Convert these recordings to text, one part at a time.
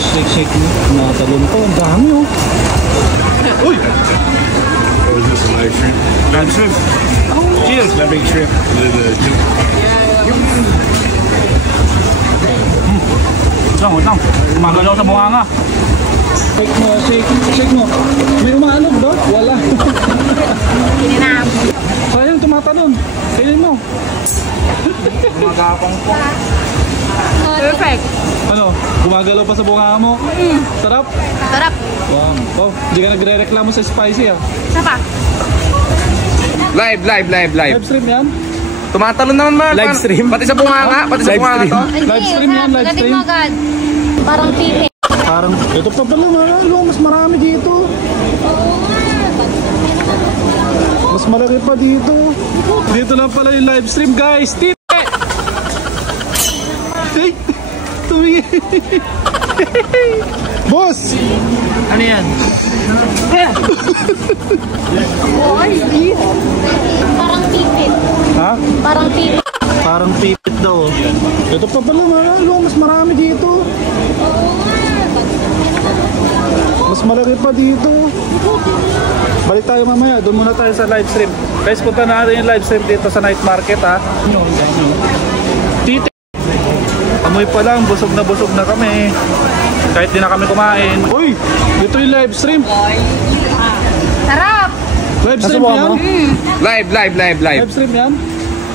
Tapos shake mo. Tumatalon pa. Ang dami oh. Uy! What is this, a live shrimp? Live shrimp. Cheers! That big shrimp. Wait lang. Gumagalaw sa bunganga. Shake mo, shake mo. May umaanog ba? Wala. Kininam. Sayang, tumatalon. Kainin mo. Gumagapang po. Perfect. Ano? Gumagalaw pa sa bunganga mo? Sarap? Sarap. Wow. Oh, hindi ka nagre-reklamo sa spicy ah. Sapa? Live. Live stream yan? Tumatalon naman man. Live stream? Pati sa bunganga, pati sa bunganga to. Live stream yan, live stream. Agad. Parang pipi. Parang, ito pa pala, mas marami dito. Mas malaki pa dito. Dito lang pala yung live stream, guys. Tite! Hey! Tumingin! Boss! Ano yan? Parang pipit. Ha? Parang pipit. Parang pipit daw. Ito pa pala, mas marami dito. Mas malaki pa dito. Balik tayo mamaya. Doon muna tayo sa live stream. Guys, punta na natin yung live stream dito sa night market ha. Tite! Amoy pa lang. Busog na kami. Kahit di na kami kumain. Uy! Dito yung live stream. Sarap. Live stream yan? Live. Live stream yan?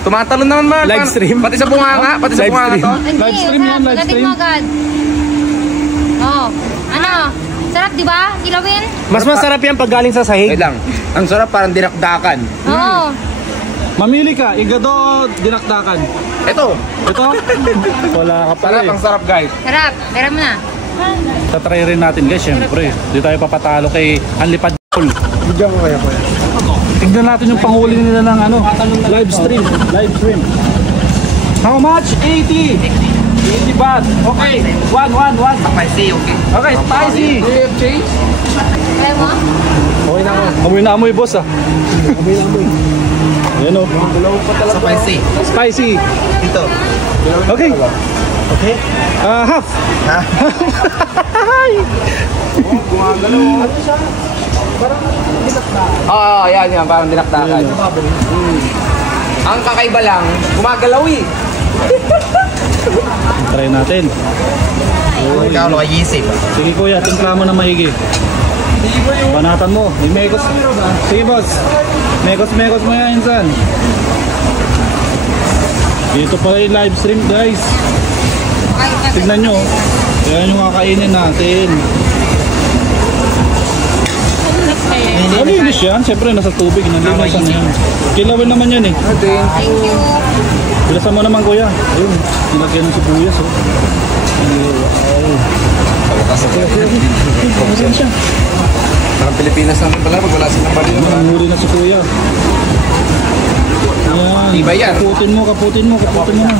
Tumatalon naman man. Live stream? Pati sa bunganga, pati sa bunganga to. Live stream yan, live stream. Agad. Oh. Ano? Sarap, di ba? Kilawin? Mas masarap yan pag galing sa sahig. Wait lang. Ang sarap parang dinakdakan. Oo. Mamili ka, igado o dinakdakan? Ito. Ito? Wala ka pala Sarap, eh. ang sarap guys. Sarap. Tara mo na. Tatry rin natin guys, syempre. Di tayo papatalo kay Anlipad. Bigyan ko kaya. Tignan natin yung panghuli nila ng ano, live stream. How much? 80 baht. Okay. One. Spicy, okay. Okay, spicy. Do you have change? Kaya mo? Okay na ako. Amoy na amoy boss ah. Ayan o. Spicy. Spicy. Ito. Okay. Half. Yan, parang dinakdakan. Ang kakaiba lang, gumagalaw eh. Try natin. Ikaw, nakayisip. Sige kuya, timpla mo na maigi. Banatan mo. Mekos. Sige boss. Mekos mo yan insan. Dito pala yung live stream guys. Tignan nyo. Yan yung kakainin natin. Malinis yan. Siyempre nasa tubig. Nalinisan yan. Kilawin naman yan eh. Thank you. Bilasan mo naman kuya. Ayun. Nilagyan ng sibuyas oh. Parang Pilipinas naman pala pag wala silang baril. Nanghuli na si kuya. Ayan. Iba yan. Kaputin mo na.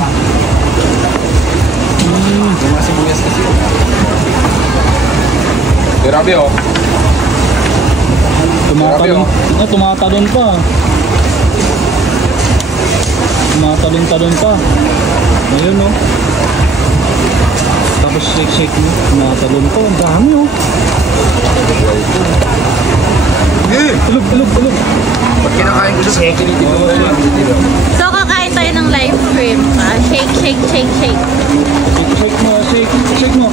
Mga sibuyas kasi. Grabe oh. Tumatalon pa. Tumatalon pa. Ayun oh. Tapos shake mo. Tumatalon pa. Ang dami oh. Tulog. Pag kinakain ko siya, So, kakain tayo ng live stream. Shake. Shake mo.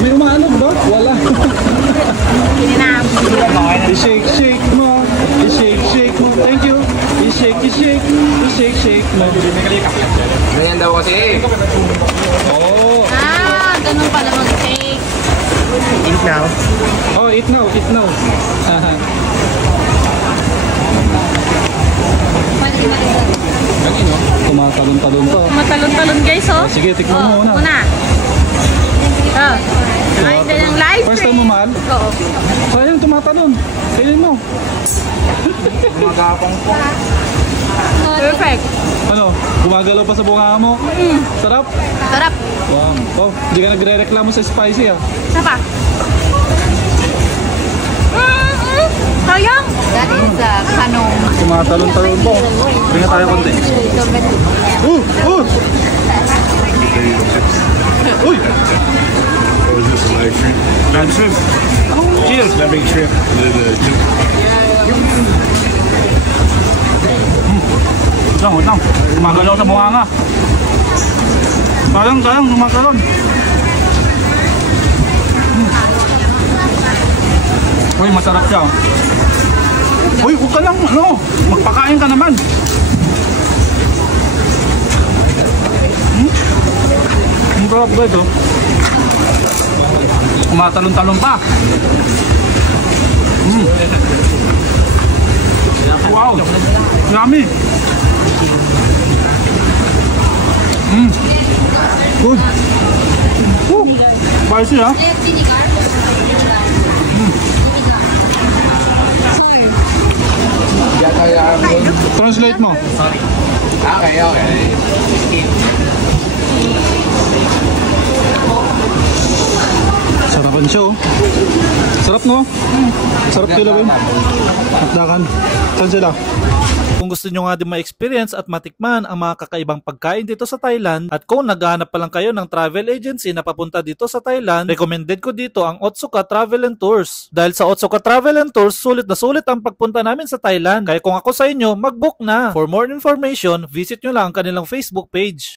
May umaanog ba? Wala. Kininam. I-shake mo. Thank you. I-shake mo. ganyan daw kasi eh. Oh. Ganun pala mag-shake. Eat now. Oh, eat now. Tumatalon pa. Matalon-talon guys, oh. Sige, tikman mo muna. Kain tayo ng live First stream. time mo mahal? Oo. Sayang, tumatalon. Kainin mo. Magapang po. Perfect. Ano? Gumagalaw pa sa bunganga mo? Sarap? Sarap. Wow. Oh, hindi ka nagre-reklamo sa spicy ah. Sapa? Sayang. That is kanong. Tumatalon po. Bringa tayo konti. Uy! What is this, a live shrimp? Live shrimp. Cheers. That big shrimp. Wait lang. Gumagalaw sa bunganga. Parang gumagalaw. Uy, masarap siya. Uy, huwag ka lang, magpakain ka naman. Ang sarap ba ito? Kumatalon-talon pa. Wow, yummy. Good. Spicy ha? Translate mo. Okay. Sarapan siya oh. Sarap no? Sarap kilawin. Atdakan. Saan sila? Kung gusto nyo nga din ma-experience at matikman ang mga kakaibang pagkain dito sa Thailand, at kung naghahanap pa lang kayo ng travel agency na papunta dito sa Thailand, recommended ko dito ang Otsuka Travel and Tours. Dahil sa Otsuka Travel and Tours, sulit na sulit ang pagpunta namin sa Thailand. Kaya kung ako sa inyo, mag-book na. For more information, visit nyo lang ang kanilang Facebook page.